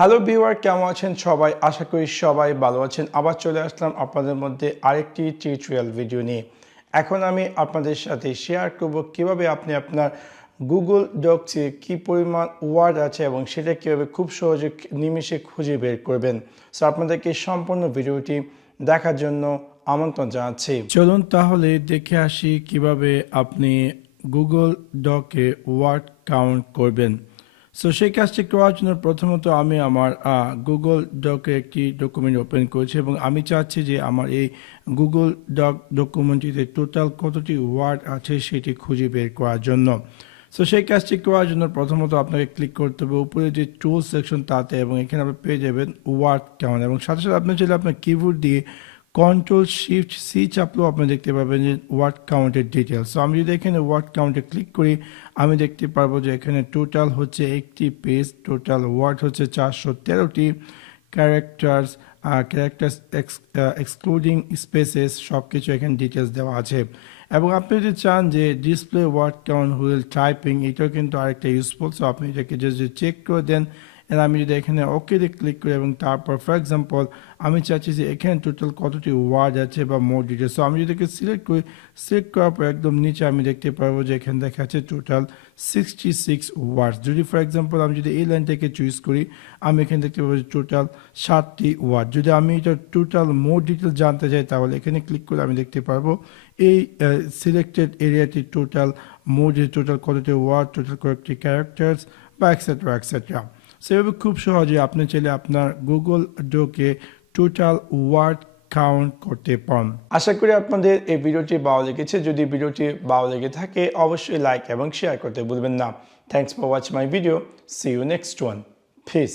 Hello viewer, কেমন আছেন সবাই? আশা করি সবাই ভালো আছেন। আবার চলে আসলাম আপনাদের মধ্যে আরেকটি টিউটোরিয়াল ভিডিও নিয়ে। এখন আমি আপনাদের সাথে শেয়ার করব কিভাবে আপনি আপনার গুগল ডক্সে কি পরিমাণ ওয়ার্ড আছে এবং সেটা কীভাবে খুব সহজে নিমিষে খুঁজে বের করবেন। সো আপনাদেরকে সম্পূর্ণ ভিডিওটি দেখার জন্য আমন্ত্রণ জানাচ্ছি। চলুন তাহলে দেখে আসি কিভাবে আপনি গুগল ডকে ওয়ার্ড কাউন্ট করবেন। সো সেই কাজটি করার জন্য প্রথমত আমি আমার গুগল ডকে একটি ডকুমেন্ট ওপেন করেছি এবং আমি চাচ্ছি যে আমার এই গুগল ডকুমেন্টটিতে টোটাল কতটি ওয়ার্ড আছে সেটি খুঁজে বের করার জন্য। সো সেই কাজটি করার জন্য প্রথমত আপনাকে ক্লিক করতে হবে উপরে যে টুল সেকশন তাতে, এবং এখানে আপনি পেয়ে যাবেন ওয়ার্ড কাউন্ট, এবং সাথে সাথে আপনি চাইলে আপনার কিবোর্ড দিয়ে Ctrl+Shift+C চাপলেও আপনি দেখতে পাবেন যে ওয়ার্ড কাউন্টের ডিটেলস। সো আমি যদি এখানে ওয়ার্ড কাউন্টে ক্লিক করি আমি দেখতে পারবো যে এখানে টোটাল হচ্ছে একটি পেজ, টোটাল ওয়ার্ড হচ্ছে 413টি, ক্যারেক্টার্স এক্সক্লুডিং স্পেসেস সব কিছু এখানে ডিটেলস দেওয়া আছে। এবং আপনি যদি চান যে display word count while typing, এটাও কিন্তু আরেকটা ইউজফুল। সো আপনি এটাকে যদি চেক করে দেন, আর আমি যদি এখানে ওকেতে ক্লিক করি এবং তারপর ফর এক্সাম্পল আমি চাচ্ছি যে এখানে টোটাল কতটি ওয়ার্ড আছে বা মোর ডিটেলস। সো আমি যদি সিলেক্ট করি, সিলেক্ট করার পর একদম নিচে আমি দেখতে পারবো যে এখানে দেখা যাচ্ছে টোটাল 66 ওয়ার্ডস। যদি ফর এক্সাম্পল আমি যদি এই লাইনটাকে চুজ করি আমি এখানে দেখতে পাবো যে টোটাল 7টি ওয়ার্ড। যদি আমি এটা টোটাল মোর ডিটেলস জানতে চাই তাহলে এখানে ক্লিক করে আমি দেখতে পারবো এই সিলেক্টেড এরিয়াটি টোটাল মোর টোটাল কতটি ওয়ার্ড, টোটাল কয়েকটি ক্যারেক্টার্স বা এক্সেট্রা এক্সেট্রা। সেভাবে খুব সহজে আপনি চাইলে আপনার গুগল ডকে টোটাল ওয়ার্ড কাউন্ট করতে পারেন। আশা করি আপনাদের এই ভিডিওটি ভালো লেগেছে। যদি ভিডিওটি ভালো লেগে থাকে অবশ্যই লাইক এবং শেয়ার করতে ভুলবেন না। Thanks for watching my video. See you next one. Piece.